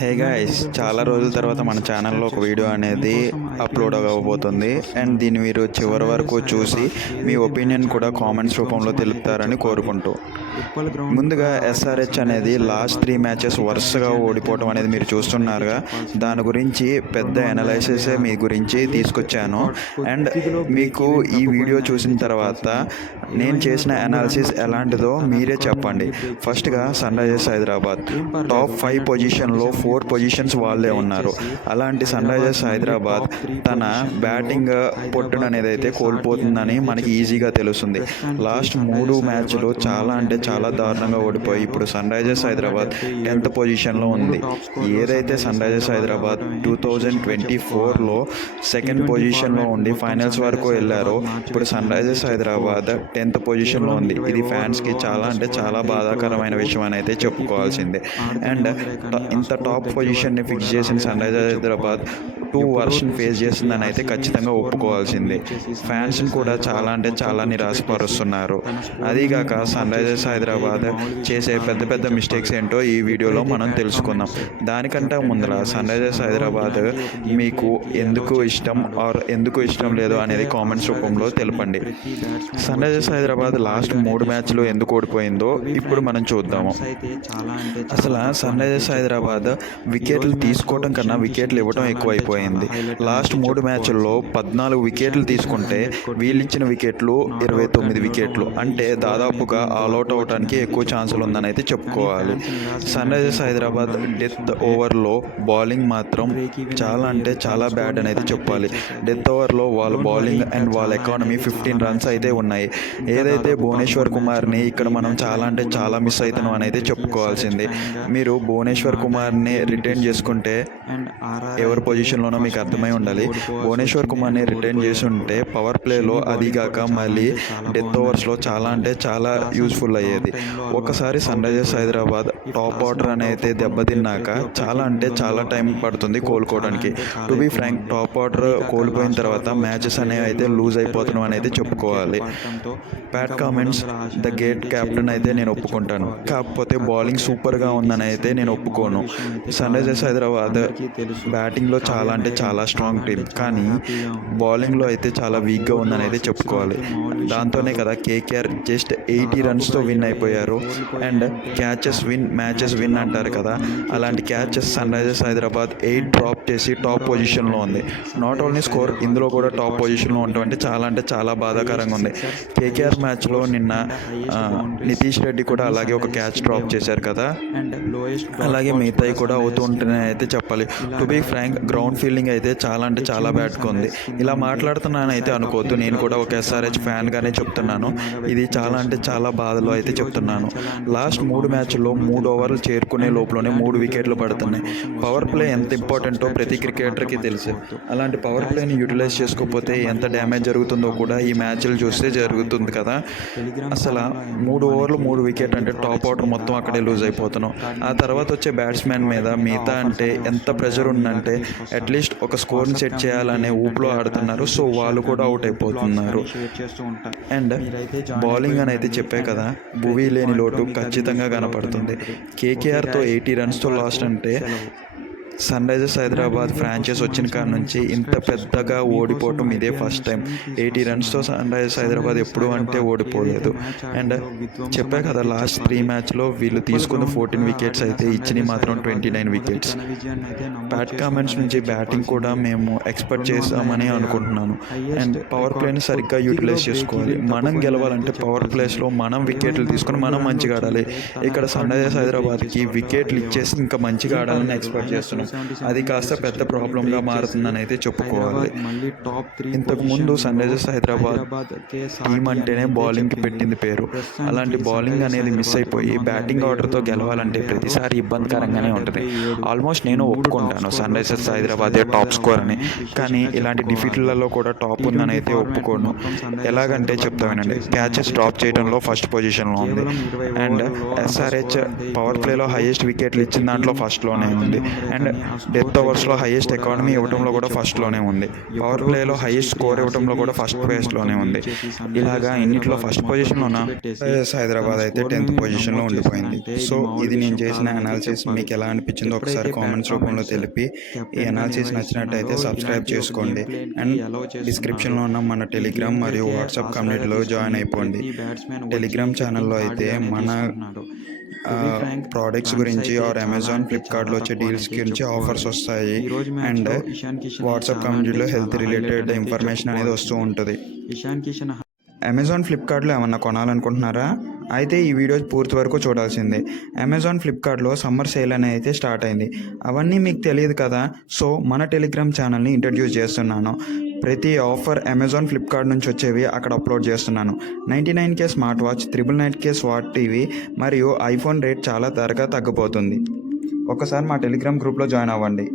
Hey guys, చాలా రోజుల తర్వాత మన ఛానల్లో ఒక వీడియో అనేది అప్లోడ్ అవ్వబోతుంది. అండ్ దీన్ని మీరు చివరి వరకు చూసి మీ ఒపీనియన్ కూడా కామెంట్స్ రూపంలో తెలుపుతారని కోరుకుంటూ, ముందుగా ఎస్ఆర్హెచ్ అనేది లాస్ట్ 3 మ్యాచెస్ వరుసగా ఓడిపోవడం అనేది మీరు చూస్తున్నారుగా. దాని గురించి పెద్ద అనాలైసిసే మీ గురించి తీసుకొచ్చాను. అండ్ మీకు ఈ వీడియో చూసిన తర్వాత నేను చేసిన అనాలిసిస్ ఎలాంటిదో మీరే చెప్పండి. ఫస్ట్గా సన్ రైజర్స్ హైదరాబాద్ టాప్ 5 పొజిషన్లో 4 పొజిషన్స్ వాళ్ళే ఉన్నారు. అలాంటి సన్ రైజర్స్ హైదరాబాద్ తన బ్యాటింగ్ పొట్టును అనేది అయితే కోల్పోతుందని మనకి ఈజీగా తెలుస్తుంది. లాస్ట్ 3 మ్యాచ్లు చాలా దారుణంగా ఓడిపోయి ఇప్పుడు సన్ రైజర్స్ హైదరాబాద్ 10th పొజిషన్లో ఉంది. ఏదైతే సన్ రైజర్స్ హైదరాబాద్ 2024లో 2nd పొజిషన్లో ఉండి ఫైనల్స్ వరకు వెళ్ళారో, ఇప్పుడు సన్ రైజర్స్ హైదరాబాద్ 10th పొజిషన్లో ఉంది. ఇది ఫ్యాన్స్కి చాలా బాధాకరమైన విషయం అని అయితే చెప్పుకోవాల్సిందే. అండ్ ఇంత టాప్ పొజిషన్ని ఫిక్స్ చేసిన Sunrisers Hyderabad 2 version face చేస్తుందని అయితే ఖచ్చితంగా ఒప్పుకోవాల్సిందే. ఫ్యాన్స్ని కూడా చాలా నిరాశపరుస్తున్నారు. అదీగాక సన్ రైజర్స్ హైదరాబాద్ చేసే పెద్ద మిస్టేక్స్ ఏంటో ఈ వీడియోలో మనం తెలుసుకుందాం. దానికంటే ముందర సన్ రైజర్స్ హైదరాబాద్ మీకు ఎందుకు ఇష్టం లేదు అనేది కామెంట్స్ రూపంలో తెలపండి. సన్ రైజర్స్ హైదరాబాద్ లాస్ట్ 3 మ్యాచ్లు ఎందుకు ఓడిపోయిందో ఇప్పుడు మనం చూద్దాము. అసలు సన్ రైజర్స్ హైదరాబాద్ వికెట్లు తీసుకోవడం కన్నా వికెట్లు ఇవ్వడం ఎక్కువైపోయింది. లాస్ట్ 3 మ్యాచ్ల్లో 14 వికెట్లు తీసుకుంటే వీళ్ళు ఇచ్చిన వికెట్లు 29 వికెట్లు. అంటే దాదాపుగా ఆల్అౌట్ అవడానికి ఎక్కువ ఛాన్సులు ఉందని అయితే చెప్పుకోవాలి. సన్ రైజర్స్ హైదరాబాద్ డెత్ ఓవర్లో బౌలింగ్ మాత్రం చాలా బ్యాడ్ అని అయితే చెప్పాలి. డెత్ ఓవర్లో వాళ్ళ బౌలింగ్ అండ్ వాళ్ళ ఎకానమీ 15 రన్స్ అయితే ఉన్నాయి. ఏదైతే భువనేశ్వర్ కుమార్ని ఇక్కడ మనం చాలా మిస్ అవుతున్నాం అని అయితే చెప్పుకోవాల్సింది. మీరు భువనేశ్వర్ కుమార్ని రిటైన్ చేసుకుంటే ఎవరి పొజిషన్లోనో మీకు అర్థమై ఉండాలి. భువనేశ్వర్ కుమార్ని రిటైన్ చేసి ఉంటే పవర్ ప్లేలో అదిగాక మళ్ళీ డెత్ ఓవర్స్లో చాలా యూస్ఫుల్ అయ్యేది. ఒకసారి Sunrisers Hyderabad top order అని అయితే దెబ్బతిన్నాక చాలా టైం పడుతుంది కోలుకోవడానికి. To be frank, top order కోల్పోయిన తర్వాత మ్యాచెస్ అనేవి అయితే లూజ్ అయిపోతున్నాం అని అయితే చెప్పుకోవాలి. Pat Cummins the gate captain అయితే నేను ఒప్పుకుంటాను. కాకపోతే బౌలింగ్ సూపర్గా ఉందని అయితే నేను ఒప్పుకోను. సన్ రైజర్స్ హైదరాబాద్ బ్యాటింగ్లో చాలా స్ట్రాంగ్ టీం, కానీ బౌలింగ్లో అయితే చాలా వీక్గా ఉందని అయితే చెప్పుకోవాలి. దాంతోనే కదా కేకేఆర్ జస్ట్ 80 రన్స్తో విన్ అయిపోయారు. అండ్ మ్యాచెస్ విన్ అంటారు కదా, అలాంటి catches Sunrisers Hyderabad 8 drop చేసి టాప్ పొజిషన్లో ఉంది. నాట్ ఓన్లీ స్కోర్, ఇందులో కూడా టాప్ పొజిషన్లో ఉండటం చాలా బాధాకరంగా ఉంది. కేకేఆర్ మ్యాచ్లో నిన్న నితీష్ రెడ్డి కూడా అలాగే ఒక క్యాచ్ డ్రాప్ చేశారు కదా, అలాగే మిగతాయి కూడా అవుతూ ఉంటున్నాయి అయితే చెప్పాలి. To be frank, ground fielding అయితే చాలా బ్యాడ్గా ఉంది. ఇలా మాట్లాడుతున్నాను అయితే అనుకోవద్దు, నేను కూడా ఒక ఎస్ఆర్హెచ్ ఫ్యాన్గానే చెప్తున్నాను. ఇది చాలా బాధలో అయితే చెప్తున్నాను. లాస్ట్ 3 మ్యాచ్ల్లో 3 ఓవర్లు చేరుకునే లోపలనే 3 వికెట్లు పడుతున్నాయి. పవర్ ప్లే ఎంత ఇంపార్టెంటో ప్రతి క్రికెటర్కి తెలుసు. అలాంటి పవర్ ప్లేని యూటిలైజ్ చేసుకోకపోతే ఎంత డ్యామేజ్ జరుగుతుందో కూడా ఈ మ్యాచ్లు చూస్తే జరుగుతుంది కదా. అసలు 3 ఓవర్లు 3 వికెట్ అంటే టాప్ ఆర్డర్ మొత్తం అక్కడే లూజ్ అయిపోతున్నాం. ఆ తర్వాత వచ్చే బ్యాట్స్మెన్ మీద మిగతా అంటే ఎంత ప్రెషర్ ఉందంటే అట్లీస్ట్ ఒక స్కోర్ని సెట్ చేయాలనే ఊపులో ఆడుతున్నారు. సో వాళ్ళు కూడా అవుట్ అయిపోతున్నారు. అండ్ బౌలింగ్ అని అయితే చెప్పే కదా, భువీ లేని లోటు ఖచ్చితంగా కనపడుతుంది. కేకేఆర్తో 80 రన్స్తో లాస్ట్ అంటే సన్ రైజర్స్ హైదరాబాద్ ఫ్రాంచైజ్ వచ్చిన కాడ నుంచి ఇంత పెద్దగా ఓడిపోవటం ఇదే ఫస్ట్ టైం. 80 రన్స్తో సన్ రైజర్స్ హైదరాబాద్ ఎప్పుడు అంటే ఓడిపోలేదు. అండ్ చెప్పా కదా, లాస్ట్ 3 మ్యాచ్లో వీళ్ళు తీసుకున్న 14 వికెట్స్ అయితే ఇచ్చినవి మాత్రం 29 వికెట్స్. ప్యాట్ కమిన్స్ నుంచి బ్యాటింగ్ కూడా మేము ఎక్స్పెక్ట్ చేస్తామని అనుకుంటున్నాను. అండ్ పవర్ ప్లేని సరిగ్గా యూటిలైజ్ చేసుకోవాలి. మనం గెలవాలంటే పవర్ ప్లేస్లో మనం వికెట్లు తీసుకుని మనం మంచిగా ఆడాలి. ఇక్కడ సన్ రైజర్స్ హైదరాబాద్కి వికెట్లు ఇచ్చేసి ఇంకా మంచిగా ఆడాలని ఎక్స్పెక్ట్ చేస్తున్నాం. అది కాస్త పెద్ద ప్రాబ్లంగా మారుతుందని అయితే చెప్పుకోవాలి. ఇంతకుముందు సన్ రైజర్స్ హైదరాబాద్ టీం అంటేనే బౌలింగ్కి పెట్టింది పేరు. అలాంటి బౌలింగ్ అనేది మిస్ అయిపోయి బ్యాటింగ్ ఆర్డర్తో గెలవాలంటే ప్రతిసారి ఇబ్బందికరంగానే ఉంటుంది. ఆల్మోస్ట్ నేను ఒప్పుకుంటాను సన్ రైజర్స్ హైదరాబాదే టాప్ స్కోర్ అని, కానీ ఇలాంటి డిఫీట్లలో కూడా టాప్ ఉందని అయితే ఒప్పుకోను. ఎలాగంటే చెప్తా వినండి. క్యాచెస్ డ్రాప్ చేయడంలో ఫస్ట్ పొజిషన్లో ఉంది. అండ్ ఎస్ఆర్హెచ్ పవర్ ప్లేలో హైయెస్ట్ వికెట్లు ఇచ్చిన దాంట్లో ఫస్ట్లోనే ఉంది. అండ్ డెత్ ఓవర్స్లో హైయెస్ట్ ఎకానమీ ఇవ్వడంలో కూడా ఫస్ట్లోనే ఉంది. పవర్ ప్లేలో హైయెస్ట్ స్కోర్ ఇవ్వడంలో కూడా ఫస్ట్ ప్లేస్లోనే ఉంది. ఇలాగా ఇన్నిట్లో ఫస్ట్ పొజిషన్లో ఉన్న హైదరాబాద్ అయితే 10th పొజిషన్లో ఉండిపోయింది. సో ఇది నేను చేసిన అనాలిసిస్ మీకు ఎలా అనిపించిందో ఒకసారి కామెంట్స్ రూపంలో తెలిపి, ఈ అనాలిసిస్ నచ్చినట్టయితే సబ్స్క్రైబ్ చేసుకోండి అండ్ డిస్క్రిప్షన్లో ఉన్న మన టెలిగ్రామ్ మరియు వాట్సాప్ కమ్యూనిటీలో జాయిన్ అయిపోండి. టెలిగ్రామ్ ఛానల్లో అయితే మన ప్రోడక్ట్స్ గురించి ఆర్ అమెజాన్ ఫ్లిప్కార్ట్లో వచ్చే డీల్స్ గురించి ఆఫర్స్ వస్తాయి అండ్ వాట్సాప్ కమ్యూనిటీలో హెల్త్ రిలేటెడ్ ఇన్ఫర్మేషన్ అనేది వస్తూ ఉంటుంది. అమెజాన్ ఫ్లిప్కార్ట్లో ఏమన్నా కొనాలనుకుంటున్నారా? అయితే ఈ వీడియో పూర్తి వరకు చూడాల్సిందే. అమెజాన్ ఫ్లిప్కార్ట్లో సమ్మర్ సేల్ అనేది అయితే స్టార్ట్ అయింది. అవన్నీ మీకు తెలియదు కదా, సో మన టెలిగ్రామ్ ఛానల్ని ఇంట్రడ్యూస్ చేస్తున్నాను. ప్రతి ఆఫర్ అమెజాన్ ఫ్లిప్కార్ట్ నుంచి వచ్చేవి అక్కడ అప్లోడ్ చేస్తున్నాను. 99K smart watch, 999K smart TV మరియు ఐఫోన్ రేట్ చాలా త్వరగా తగ్గిపోతుంది. ఒకసారి మా టెలిగ్రామ్ గ్రూప్లో జాయిన్ అవ్వండి.